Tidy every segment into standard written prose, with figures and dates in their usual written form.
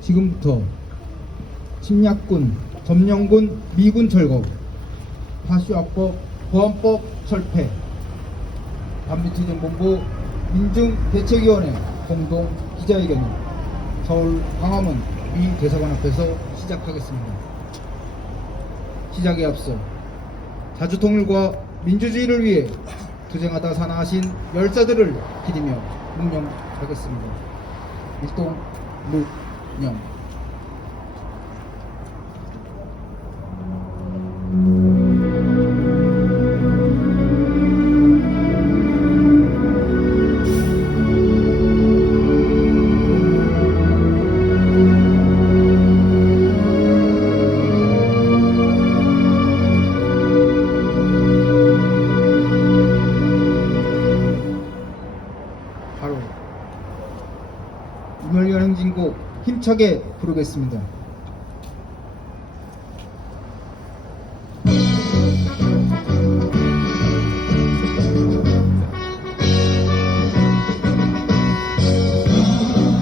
지금부터 침략군, 점령군, 미군 철거, 파쇼학법, 보안법 철폐, 반미투쟁본부 민중대책위원회 공동 기자회견을 서울 광화문 미 대사관 앞에서 시작하겠습니다. 시작에 앞서 자주통일과 민주주의를 위해 투쟁하다 사나하신 열사들을 기리며 묵념하겠습니다. 일동 묵념. 바로 임열관 행진곡 힘차게 부르겠습니다.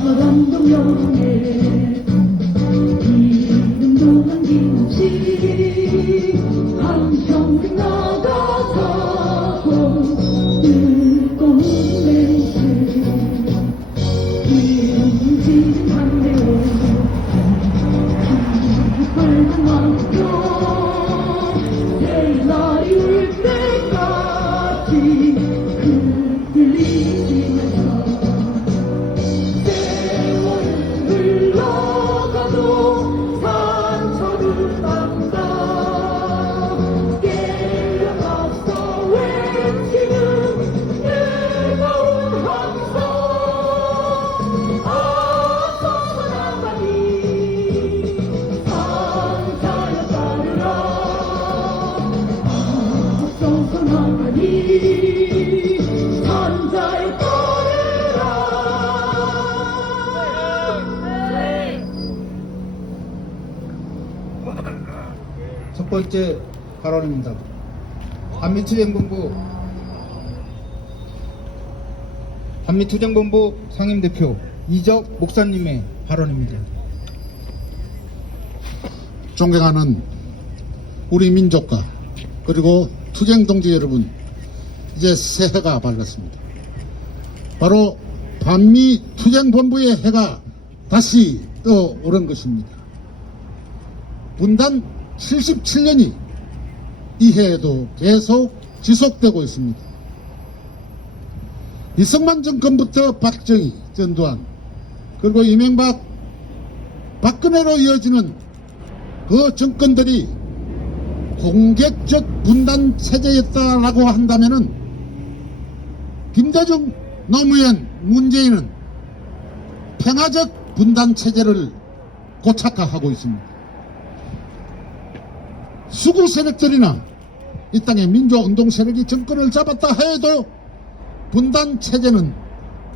바람동령에 이름도 남김없이 한평생 나가사고 뜨거운 내세 기름진 담배로 빨간 왕표 내 날이 올 때까지 흔들리시면서 흘러가도 상처를 남다 깨어나서 외치는 뜨거운 함성 앞서서 나가니 산자여 따르라 앞서서 나가니 산자여 따르라. 첫 번째 발언입니다. 반미투쟁본부 상임대표 이적 목사님의 발언입니다. 존경하는 우리 민족과 그리고 투쟁동지 여러분, 이제 새해가 밝았습니다. 바로 반미투쟁본부의 해가 다시 떠오른 것입니다. 분단 77년이 이 해에도 계속 지속되고 있습니다. 이승만 정권부터 박정희, 전두환, 그리고 이명박, 박근혜로 이어지는 그 정권들이 공격적 분단 체제였다라고 한다면은 김대중, 노무현, 문재인은 평화적 분단 체제를 고착화하고 있습니다. 수구 세력들이나 이 땅의 민주운동 세력이 정권을 잡았다 해도 분단 체제는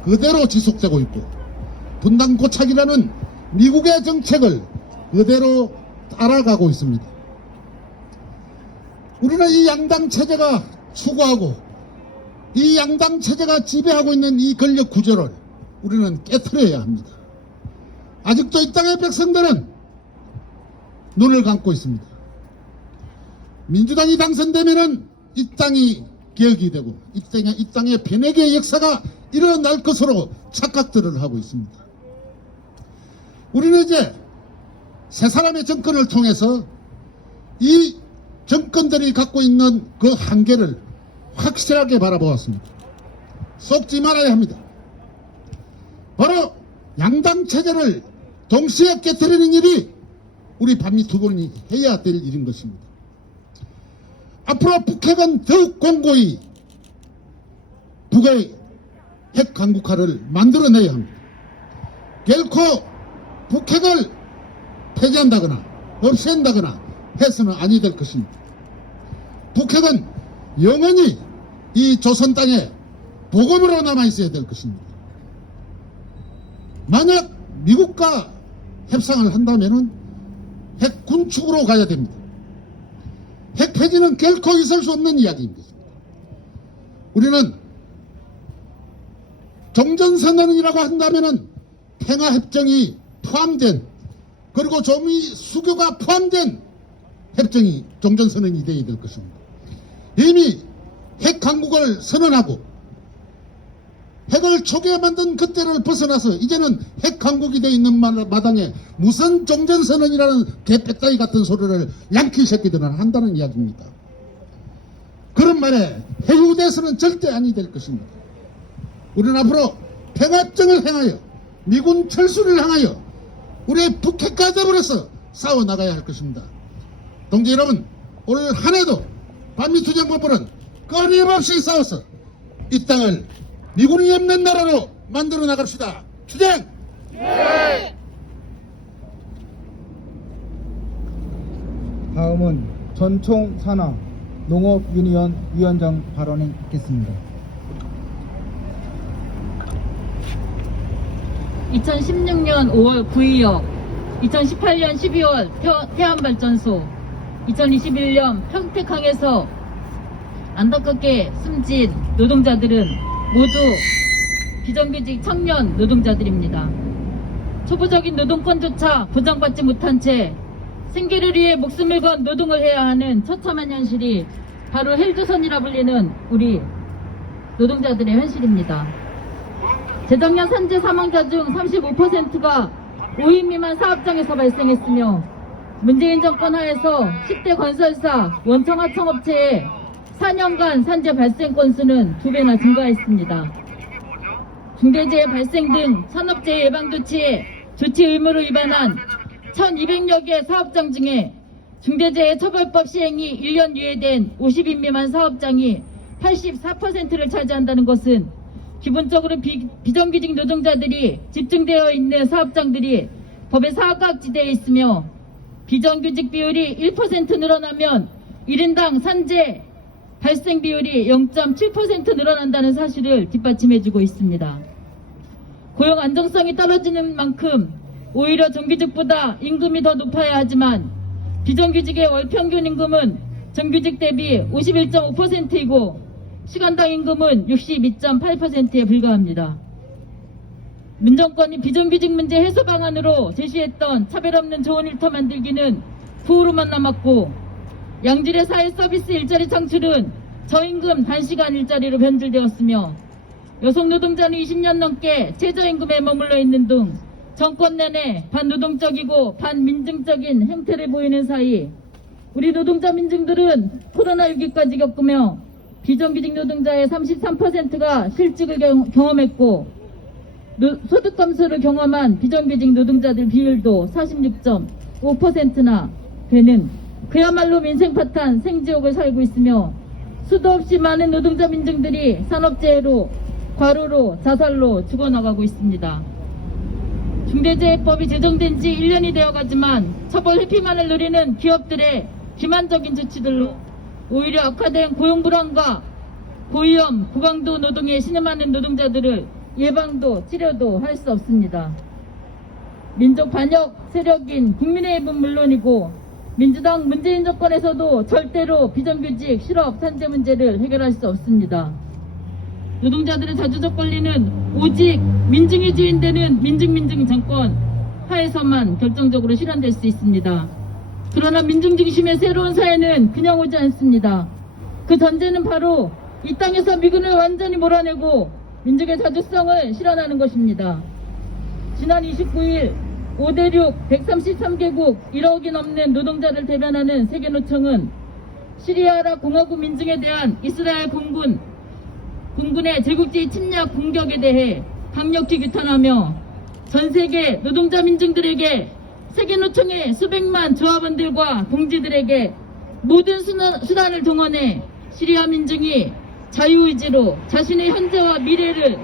그대로 지속되고 있고 분단 고착이라는 미국의 정책을 그대로 따라가고 있습니다. 우리는 이 양당 체제가 추구하고 이 양당 체제가 지배하고 있는 이 권력 구조를 우리는 깨트려야 합니다. 아직도 이 땅의 백성들은 눈을 감고 있습니다. 민주당이 당선되면은 이 땅이 개혁이 되고 이 땅의 변혁의 역사가 일어날 것으로 착각들을 하고 있습니다. 우리는 이제 세 사람의 정권을 통해서 이 정권들이 갖고 있는 그 한계를 확실하게 바라보았습니다. 속지 말아야 합니다. 바로 양당 체제를 동시에 깨뜨리는 일이 우리 반미투쟁이 해야 될 일인 것입니다. 앞으로 북핵은 더욱 공고히 북의 핵 강국화를 만들어내야 합니다. 결코 북핵을 폐지한다거나 없앤다거나 해서는 아니 될 것입니다. 북핵은 영원히 이 조선 땅에 복음으로 남아있어야 될 것입니다. 만약 미국과 협상을 한다면은 핵 군축으로 가야 됩니다. 핵 폐지는 결코 있을 수 없는 이야기입니다. 우리는 종전선언이라고 한다면은 평화협정이 포함된, 그리고 조미 수교가 포함된 협정이 종전선언이 되어야 될 것입니다. 이미 핵 강국을 선언하고 핵을 초기에 만든 그때를 벗어나서 이제는 핵 강국이 되어 있는 마당에 무슨 종전선언이라는 개빼따기 같은 소리를 양키 새끼들은 한다는 이야기입니다. 그런 말에 해유돼서는 절대 아니 될 것입니다. 우리는 앞으로 평화협정을 향하여, 미군 철수를 향하여 우리의 북핵과 더불어서 싸워나가야 할 것입니다. 동지 여러분, 올 한 해도 반미투쟁법부는 끊임없이 싸워서 이 땅을 미군이 없는 나라로 만들어 나갑시다. 투쟁! 다음은 전총 산하 농업유니언 위원장 발언이 있겠습니다. 2016년 5월 구의역, 2018년 12월 태안발전소, 2021년 평택항에서 안타깝게 숨진 노동자들은 모두 비정규직 청년 노동자들입니다. 초보적인 노동권조차 보장받지 못한 채 생계를 위해 목숨을 건 노동을 해야 하는 처참한 현실이 바로 헬조선이라 불리는 우리 노동자들의 현실입니다. 재작년 산재 사망자 중 35%가 5인 미만 사업장에서 발생했으며, 문재인 정권 하에서 10대 건설사, 원청하청업체의 4년간 산재 발생 건수는 2배나 증가했습니다. 중대재해 발생 등 산업재해 예방 조치 의무를 위반한 1200여 개 사업장 중에 중대재해 처벌법 시행이 1년 유예된 50인 미만 사업장이 84%를 차지한다는 것은 기본적으로 비정규직 노동자들이 집중되어 있는 사업장들이 법의 사각지대에 있으며, 비정규직 비율이 1% 늘어나면 1인당 산재 발생 비율이 0.7% 늘어난다는 사실을 뒷받침해주고 있습니다. 고용 안정성이 떨어지는 만큼 오히려 정규직보다 임금이 더 높아야 하지만 비정규직의 월 평균 임금은 정규직 대비 51.5%이고 시간당 임금은 62.8%에 불과합니다. 문정권이 비정규직 문제 해소 방안으로 제시했던 차별 없는 좋은 일터 만들기는 부호로만 남았고, 양질의 사회 서비스 일자리 창출은 저임금 단시간 일자리로 변질되었으며, 여성 노동자는 20년 넘게 최저임금에 머물러 있는 등 정권 내내 반노동적이고 반민증적인 행태를 보이는 사이 우리 노동자 민중들은 코로나19까지 겪으며 비정규직 노동자의 33%가 실직을 경험했고, 소득 감소를 경험한 비정규직 노동자들 비율도 46.5%나 되는 그야말로 민생파탄 생지옥을 살고 있으며, 수도 없이 많은 노동자 민중들이 산업재해로, 과로로, 자살로 죽어나가고 있습니다. 중대재해법이 제정된 지 1년이 되어가지만 처벌 회피만을 누리는 기업들의 기만적인 조치들로 오히려 악화된 고용불안과 고위험, 고강도 노동에 신음하는 노동자들을 예방도 치료도 할 수 없습니다. 민족 반역 세력인 국민의힘은 물론이고 민주당 문재인 정권에서도 절대로 비정규직 실업 산재 문제를 해결할 수 없습니다. 노동자들의 자주적 권리는 오직 민중이 주인되는 민중 정권 하에서만 결정적으로 실현될 수 있습니다. 그러나 민중 중심의 새로운 사회는 그냥 오지 않습니다. 그 전제는 바로 이 땅에서 미군을 완전히 몰아내고 민족의 자주성을 실현하는 것입니다. 지난 29일 5대6 133개국 1억이 넘는 노동자를 대변하는 세계노총은 시리아 아랍 공화국 민중에 대한 이스라엘 군군의 제국주의 침략 공격에 대해 강력히 규탄하며 전 세계 노동자 민중들에게 세계노총의 수백만 조합원들과 동지들에게 모든 수단을 동원해 시리아 민중이 자유의지로 자신의 현재와 미래를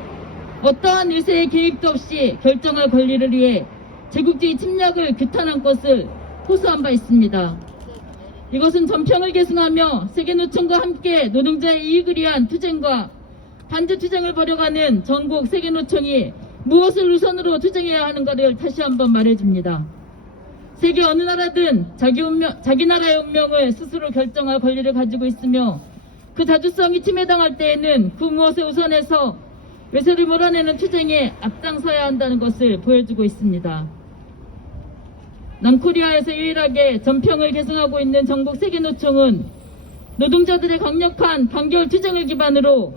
어떠한 의세의 개입도 없이 결정할 권리를 위해 제국주의 침략을 규탄한 것을 호소한 바 있습니다. 이것은 전평을 계승하며 세계노총과 함께 노동자의 이익을 위한 투쟁과 반대투쟁을 벌여가는 전국 세계노총이 무엇을 우선으로 투쟁해야 하는가를 다시 한번 말해줍니다. 세계 어느 나라든 자기 나라의 운명을 스스로 결정할 권리를 가지고 있으며 그 자주성이 침해당할 때에는 그 무엇에 우선해서 외세를 몰아내는 투쟁에 앞장서야 한다는 것을 보여주고 있습니다. 남코리아에서 유일하게 전평을 계승하고 있는 전국 세계노총은 노동자들의 강력한 반겨울 투쟁을 기반으로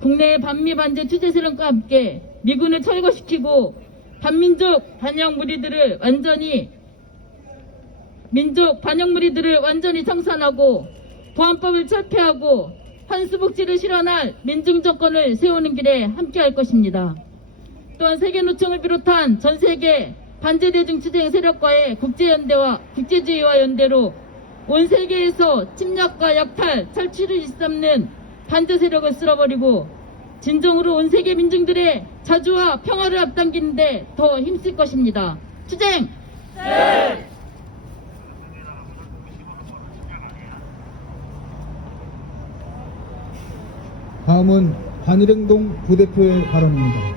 국내의 반미 반제 투쟁 세력과 함께 미군을 철거시키고 반민족 반영 무리들을 완전히 청산하고 보안법을 철폐하고 환수복지를 실현할 민중정권을 세우는 길에 함께할 것입니다. 또한 세계노총을 비롯한 전 세계 반제대중 투쟁 세력과의 국제주의와 연대로 온 세계에서 침략과 약탈, 탈취를 일삼는 반제 세력을 쓸어버리고 진정으로 온 세계 민중들의 자주와 평화를 앞당기는 데 더 힘쓸 것입니다. 투쟁! 네! 다음은 반일행동 부대표의 발언입니다.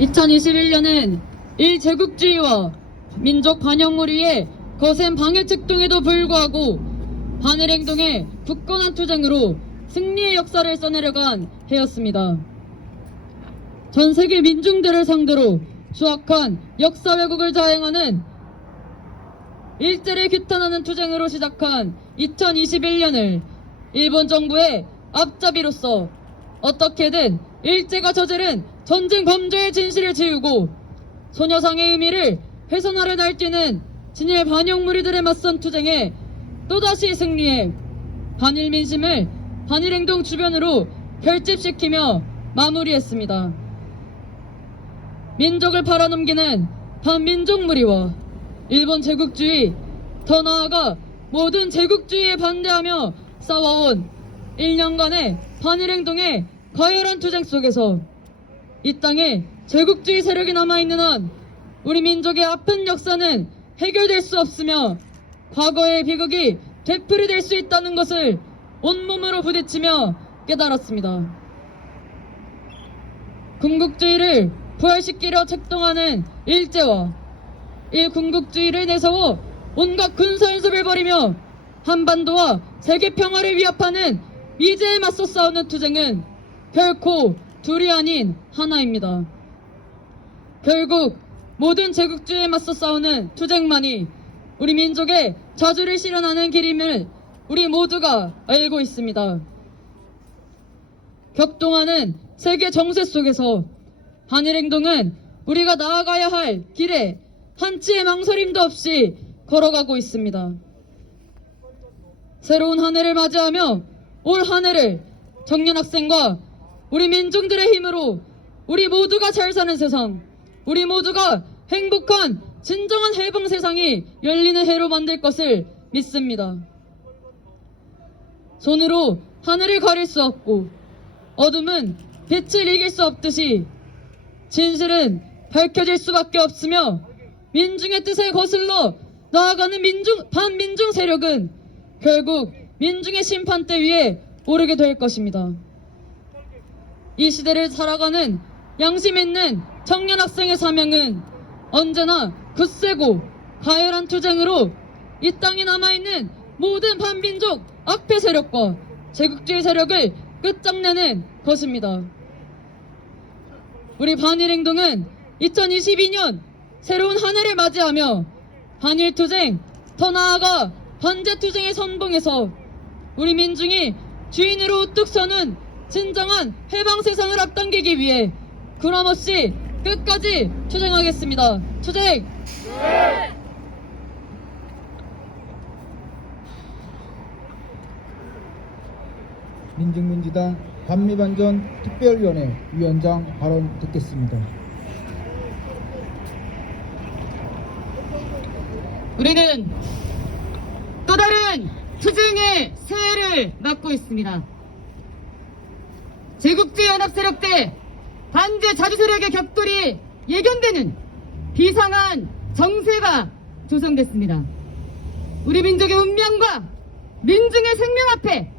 2021년은 일제국주의와 민족 반영무리의 거센 방해책동에도 불구하고 반일행동의 굳건한 투쟁으로 승리의 역사를 써내려간 해였습니다. 전 세계 민중들을 상대로 수악한 역사 왜곡을 자행하는 일제를 규탄하는 투쟁으로 시작한 2021년을 일본 정부의 앞잡이로서 어떻게든 일제가 저지른 전쟁 범죄의 진실을 지우고 소녀상의 의미를 훼손하려 날뛰는 진일 반영 무리들에 맞선 투쟁에 또다시 승리해 반일 민심을 반일행동 주변으로 결집시키며 마무리했습니다. 민족을 팔아넘기는 반민족 무리와 일본 제국주의, 더 나아가 모든 제국주의에 반대하며 싸워온 1년간의 반일행동의 가열한 투쟁 속에서 이 땅에 제국주의 세력이 남아있는 한 우리 민족의 아픈 역사는 해결될 수 없으며 과거의 비극이 되풀이될 수 있다는 것을 온몸으로 부딪히며 깨달았습니다. 군국주의를 부활시키려 책동하는 일제와 일군국주의를 내세워 온갖 군사연습을 벌이며 한반도와 세계 평화를 위협하는 미제에 맞서 싸우는 투쟁은 결코 둘이 아닌 하나입니다. 결국 모든 제국주의에 맞서 싸우는 투쟁만이 우리 민족의 자주를 실현하는 길임을 우리 모두가 알고 있습니다. 격동하는 세계 정세 속에서 반일행동은 우리가 나아가야 할 길에 한치의 망설임도 없이 걸어가고 있습니다. 새로운 한 해를 맞이하며 올 한 해를 청년학생과 우리 민중들의 힘으로 우리 모두가 잘 사는 세상, 우리 모두가 행복한 진정한 해방 세상이 열리는 해로 만들 것을 믿습니다. 손으로 하늘을 가릴 수 없고 어둠은 빛을 이길 수 없듯이 진실은 밝혀질 수밖에 없으며 민중의 뜻에 거슬러 나아가는 반민중 세력은 결국 민중의 심판대 위에 오르게 될 것입니다. 이 시대를 살아가는 양심 있는 청년 학생의 사명은 언제나 굳세고 가열한 투쟁으로 이 땅에 남아있는 모든 반민족 악패 세력과 제국주의 세력을 끝장내는 것입니다. 우리 반일행동은 2022년 새로운 한 해를 맞이하며 반일투쟁, 더 나아가 반제투쟁의 선봉에서 우리 민중이 주인으로 우뚝 서는 진정한 해방 세상을 앞당기기 위해 구람없이 끝까지 투쟁하겠습니다. 투쟁! 민중민주당 반미반전 특별위원회 위원장 발언 듣겠습니다. 우리는 또 다른 투쟁의 새해를 맞고 있습니다. 제국주의 연합세력 대 반제 자주세력의 격돌이 예견되는 비상한 정세가 조성됐습니다. 우리 민족의 운명과 민중의 생명 앞에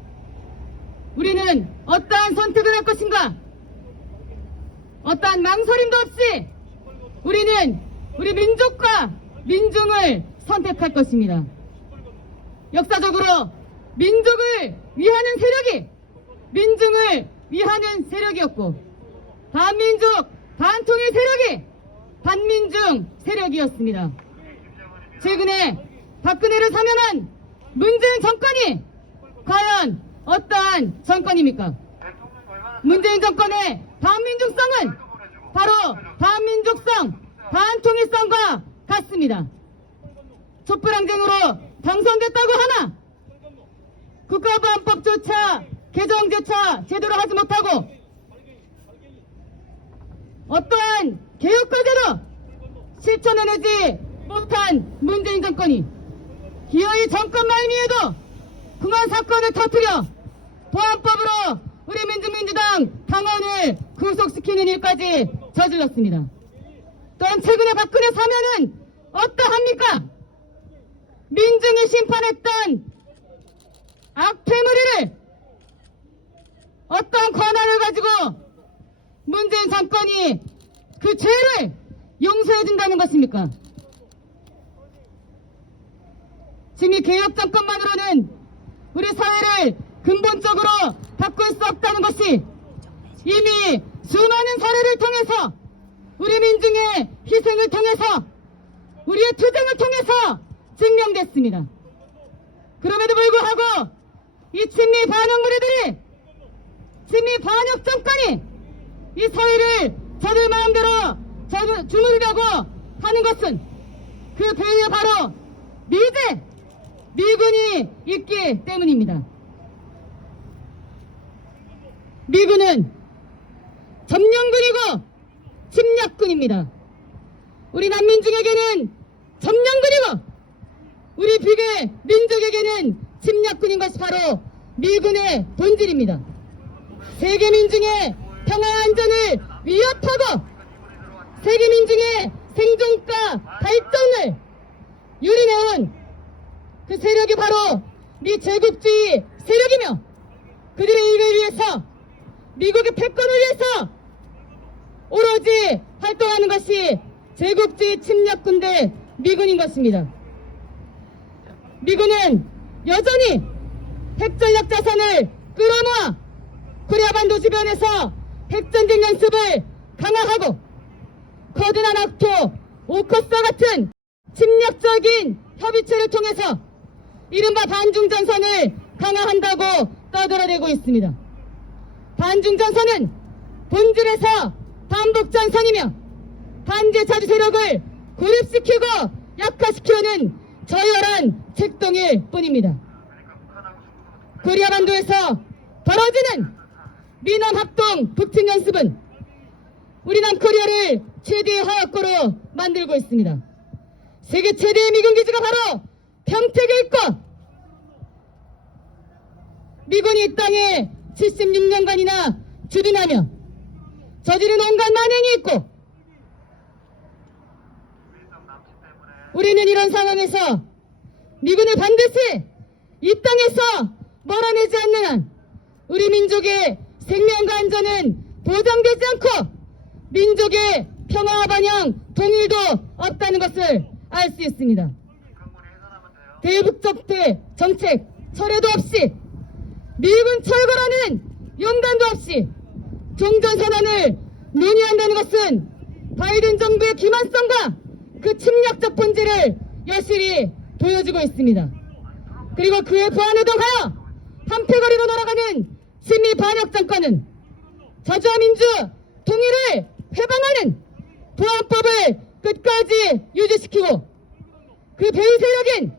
우리는 어떠한 선택을 할 것인가? 어떠한 망설임도 없이 우리는 우리 민족과 민중을 선택할 것입니다. 역사적으로 민족을 위하는 세력이 민중을 위하는 세력이었고 반민족, 반통일 세력이 반민중 세력이었습니다. 최근에 박근혜를 사면한 문재인 정권이 과연 어떠한 정권입니까? 문재인 정권의 반민중성은 바로 반민족성, 반통일성과 같습니다. 촛불항쟁으로 당선됐다고 하나 국가보안법조차 개정조차 제대로 하지 못하고 어떠한 개혁과제도 실천해내지 못한 문재인 정권이 기어이 정권 말미에도 궁한 사건을 터뜨려 보안법으로 우리 민주민주당 당원을 구속시키는 일까지 저질렀습니다. 또한 최근에 박근혜 사면은 어떠합니까? 민중이 심판했던 악패무리를 어떤 권한을 가지고 문재인 정권이 그 죄를 용서해준다는 것입니까? 지금 이 개혁 정권만으로는 우리 사회를 근본적으로 바꿀 수 없다는 것이 이미 수많은 사례를 통해서 우리 민중의 희생을 통해서 우리의 투쟁을 통해서 증명됐습니다. 그럼에도 불구하고 이 친미 반역 무리들이 친미 반역 정권이 이 사회를 저들 마음대로 주무르려고 하는 것은 그 배후에 바로 미군이 있기 때문입니다. 미군은 점령군이고 침략군입니다. 우리 난민중에게는 점령군이고 우리 비계 민족에게는 침략군인 것이 바로 미군의 본질입니다. 세계 민중의 평화와 안전을 위협하고 세계 민중의 생존과 발전을 유린해온 그 세력이 바로 미 제국주의 세력이며 그들의 이익을 위해서 미국의 패권을 위해서 오로지 활동하는 것이 제국주의 침략군대 미군인 것입니다. 미군은 여전히 핵전략 자산을 끌어모아 코리아반도 주변에서 핵전쟁 연습을 강화하고 거대한 악토, 오커스와 같은 침략적인 협의체를 통해서 이른바 반중전선을 강화한다고 떠들어대고 있습니다. 반중전선은 본질에서 반복전선이며 반제 자주 세력을 고립시키고 약화시키는 저열한 책동일 뿐입니다. 코리아반도에서 벌어지는 미남 합동 북측 연습은 우리 남코리아를 최대의 화약고로 만들고 있습니다. 세계 최대의 미군 기지가 바로 평택에 있고 미군이 이 땅에 76년간이나 주둔하며 저지른 온갖 만행이 있고 우리는 이런 상황에서 미군을 반드시 이 땅에서 몰아내지 않는 한 우리 민족의 생명과 안전은 보장되지 않고 민족의 평화와 반영, 통일도 없다는 것을 알 수 있습니다. 대북 정책 철회도 없이 미군 철거라는 용단도 없이 종전선언을 논의한다는 것은 바이든 정부의 기만성과 그 침략적 본질을 여실히 보여주고 있습니다. 그리고 그에 보완해도 가요 한패거리로 돌아가는 친미 반역 정권은 자주와 민주 통일을 회방하는 보안법을 끝까지 유지시키고 그 배후 세력인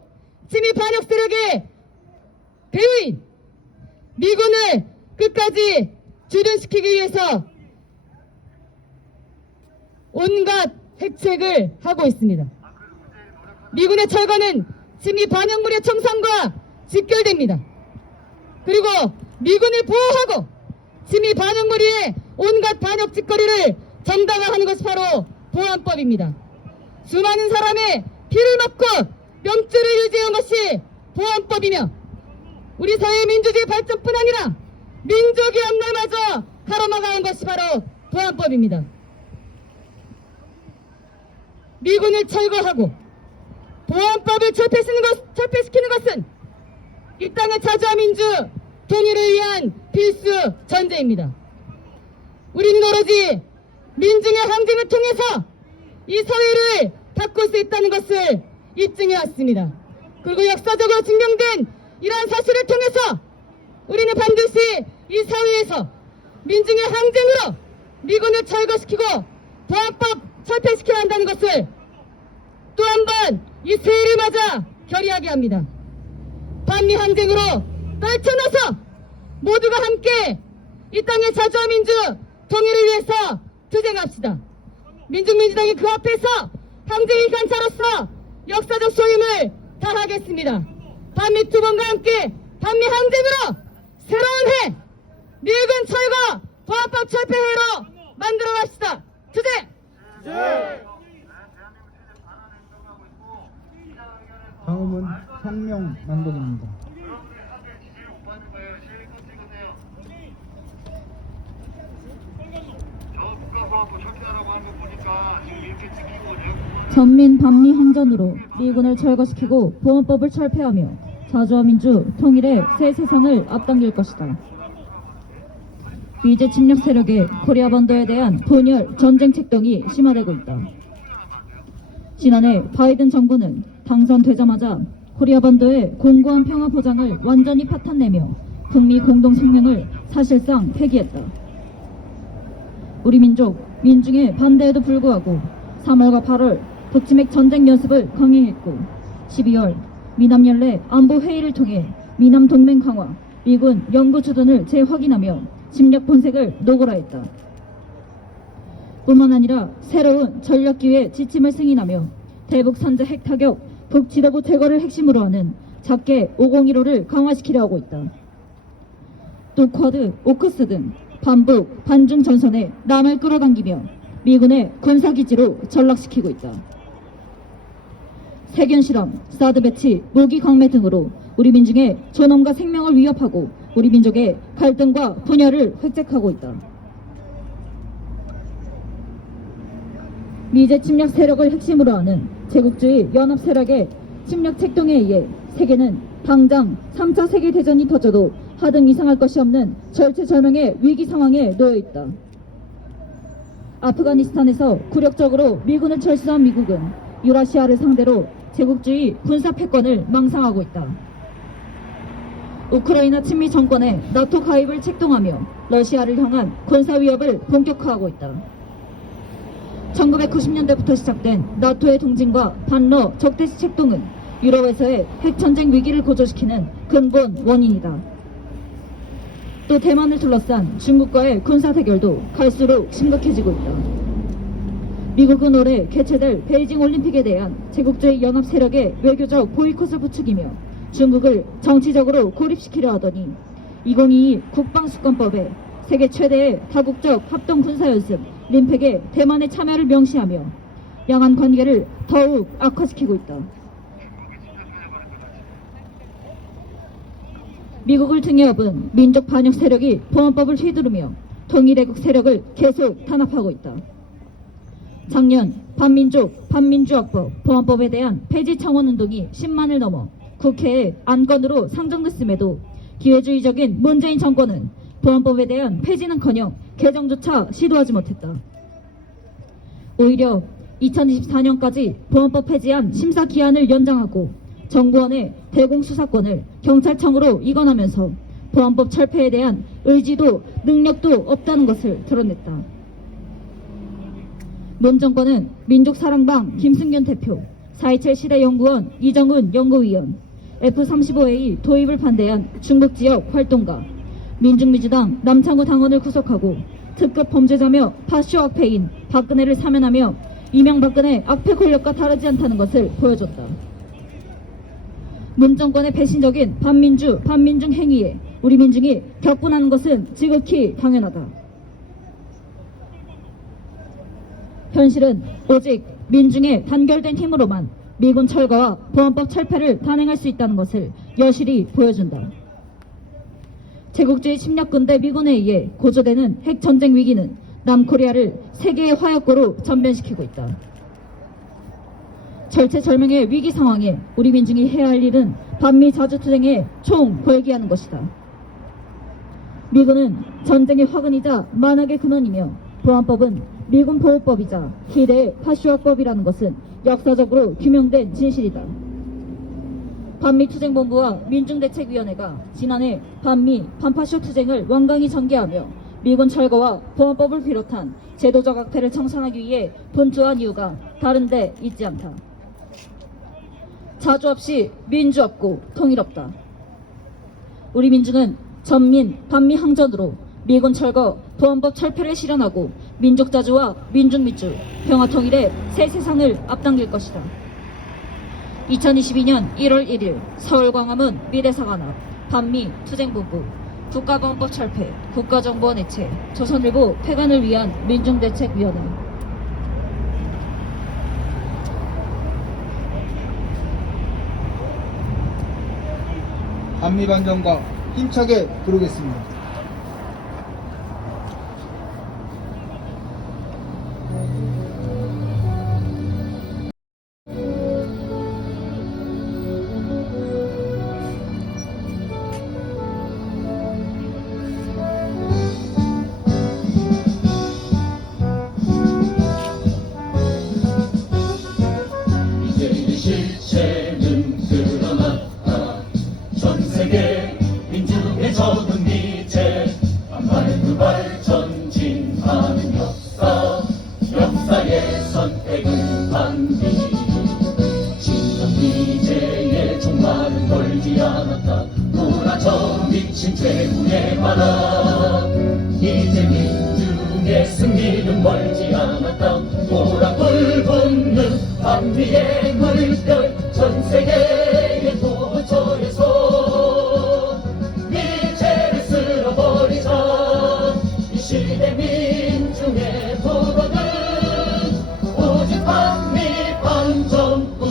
친미 반역 세력의 배후인 미군을 끝까지 주둔시키기 위해서 온갖 핵책을 하고 있습니다. 미군의 철거는 친미 반역물의 청산과 직결됩니다. 그리고 미군을 보호하고 친미 반역무리의 온갖 반역 짓거리를 정당화하는 것이 바로 보안법입니다. 수많은 사람의 피를 먹고 명줄을 유지한 것이 보안법이며 우리 사회의 민주주의 발전뿐 아니라 민족의 앞날마저 가로막아온 것이 바로 보안법입니다. 미군을 철거하고 보안법을 철폐시키는 것은 이 땅의 자주와 민주 통일을 위한 필수 전제입니다. 우리는 오로지 민중의 항쟁을 통해서 이 사회를 바꿀 수 있다는 것을 입증해 왔습니다. 그리고 역사적으로 증명된 이러한 사실을 통해서 우리는 반드시 이 사회에서 민중의 항쟁으로 미군을 철거시키고 보안법 철폐시켜야 한다는 것을 또 한 번 이 새해를 맞아 결의하게 합니다. 반미 항쟁으로 떨쳐나서 모두가 함께 이 땅의 자주와 민주 통일을 위해서 투쟁합시다. 민중민주당이 그 앞에서 항쟁의 간차로서 역사적 소임을 다하겠습니다. 반미 투범과 함께 반미 항쟁으로 새로운 해 미군 철거 보안법 철폐해로 만들어 갑시다. 투쟁! 다음은 혁명 만복입니다. 전민 반미 항전으로 미군을 철거시키고 보안법을 철폐하며 자주와 민주 통일의 새 세상을 앞당길 것이다. 미제 침략 세력의 코리아 반도에 대한 분열 전쟁 책동이 심화되고 있다. 지난해 바이든 정부는 당선되자마자 코리아 반도의 공고한 평화 보장을 완전히 파탄내며 북미 공동성명을 사실상 폐기했다. 우리 민족, 민중의 반대에도 불구하고 3월과 8월 북침핵 전쟁 연습을 강행했고 12월 미남연례 안보회의를 통해 미남 동맹 강화, 미군 연구 주둔을 재확인하며 침략 본색을 노골화했다. 뿐만 아니라 새로운 전략기획 지침을 승인하며 대북 선제 핵 타격, 북지도부 제거를 핵심으로 하는 작계 5015를 강화시키려 하고 있다. 또 쿼드, 오크스 등 반북, 반중 전선에 남을 끌어당기며 미군의 군사기지로 전락시키고 있다. 세균 실험, 사드 배치, 무기 강매 등으로 우리 민중의 존엄과 생명을 위협하고 우리 민족의 갈등과 분열을 획책하고 있다. 미제 침략 세력을 핵심으로 하는 제국주의 연합 세력의 침략 책동에 의해 세계는 당장 3차 세계대전이 터져도 하등 이상할 것이 없는 절체절명의 위기 상황에 놓여 있다. 아프가니스탄에서 굴욕적으로 미군을 철수한 미국은 유라시아를 상대로 제국주의 군사 패권을 망상하고 있다. 우크라이나 친미 정권의 나토 가입을 책동하며 러시아를 향한 군사 위협을 본격화하고 있다. 1990년대부터 시작된 나토의 동진과 반러 적대시 책동은 유럽에서의 핵전쟁 위기를 고조시키는 근본 원인이다. 또 대만을 둘러싼 중국과의 군사 대결도 갈수록 심각해지고 있다. 미국은 올해 개최될 베이징 올림픽에 대한 제국주의 연합 세력의 외교적 보이콧을 부추기며 중국을 정치적으로 고립시키려 하더니 2022 국방수권법에 세계 최대의 다국적 합동 군사연습 림팩에 대만의 참여를 명시하며 양안 관계를 더욱 악화시키고 있다. 미국을 등에 업은 민족 반역 세력이 보안법을 휘두르며 통일애국 세력을 계속 탄압하고 있다. 작년 반민족, 반민주화법, 보안법에 대한 폐지 청원 운동이 10만을 넘어 국회에 안건으로 상정됐음에도 기회주의적인 문재인 정권은 보안법에 대한 폐지는커녕 개정조차 시도하지 못했다. 오히려 2024년까지 보안법 폐지안 심사 기한을 연장하고 정부원의 대공수사권을 경찰청으로 이관하면서 보안법 철폐에 대한 의지도 능력도 없다는 것을 드러냈다. 문 정권은 민족사랑방 김승균 대표, 4.27 시대연구원 이정은 연구위원, F-35A 도입을 반대한 중국지역 활동가, 민중민주당 남창구 당원을 구속하고 특급 범죄자며 파쇼 악패인 박근혜를 사면하며 이명박근혜 악패 권력과 다르지 않다는 것을 보여줬다. 문 정권의 배신적인 반민중 행위에 우리 민중이 격분하는 것은 지극히 당연하다. 현실은 오직 민중의 단결된 힘으로만 미군 철거와 보안법 철폐를 단행할 수 있다는 것을 여실히 보여준다. 제국주의 침략군대 미군에 의해 고조되는 핵전쟁 위기는 남코리아를 세계의 화약고로 전변시키고 있다. 절체절명의 위기 상황에 우리 민중이 해야 할 일은 반미 자주투쟁에 총궐기하는 것이다. 미군은 전쟁의 화근이자 만악의 근원이며 보안법은 미군 보호법이자 희대의 파쇼아법이라는 것은 역사적으로 규명된 진실이다. 반미투쟁본부와 민중대책위원회가 지난해 반미 반파쇼 투쟁을 완강히 전개하며 미군 철거와 보안법을 비롯한 제도적 악태를 청산하기 위해 분투한 이유가 다른 데 있지 않다. 자주 없이 민주 없고 통일 없다. 우리 민중은 전민 반미 항전으로 미군 철거, 보안법 철폐를 실현하고 민족 자주와 민중 밑줄, 평화 통일의 새 세상을 앞당길 것이다. 2022년 1월 1일 서울 광화문 미대사관 앞 반미 투쟁본부 국가보안법 철폐, 국가정보원 해체, 조선일보 폐간을 위한 민중대책위원회. 반미 반정과 힘차게 부르겠습니다. 이제 이 실체는 드러났다. 전 세계 민중의 적은 미제 반발두발 전진하는 역사, 역사의 선택은 반미. 진정 미제의 종말은 멀지 않았다. 돌아져 미친 최후의 바람. 이제 민중의 승리는 멀지 않았다. 보라불 붙는 반미의 물결, 전 세계의 도처에서 미제를 쓸어버리자. 이 시대 민중의 도덕은 오직 반미 반정뿐.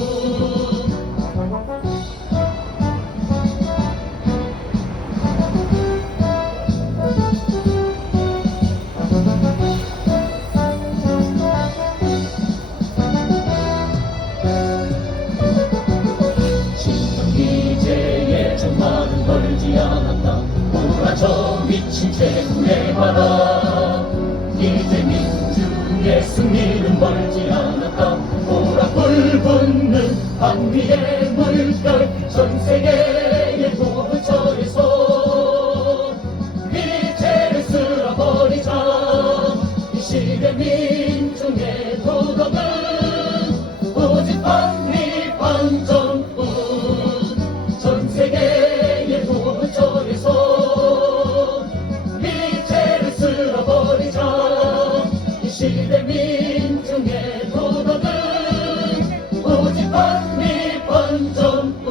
이제의 전말은 멀지 않았다. 돌아져 미친 최후의 바람. 이제 민중의 승리는 멀지 않았다. 보라불 붙는 반미의 물결, 전 세계의 도처에서 미제를 쓸어버리자. 이 시대 민중의 도덕은 오직 반미 반정뿐. 전 세계의 도처에서 미제를 쓸어버리자. 이 시대 민중의 도덕은 오직 반미 반정뿐.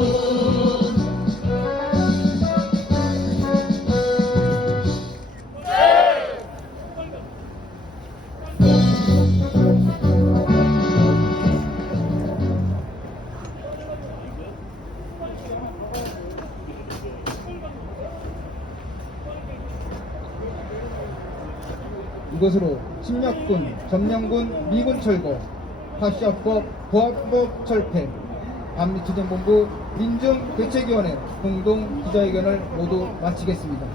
이것으로 침략군, 점령군, 미군 철거, 파쇼법, 보안법 철폐, 반미투쟁본부, 민중대책위원회 공동 기자회견을 모두 마치겠습니다.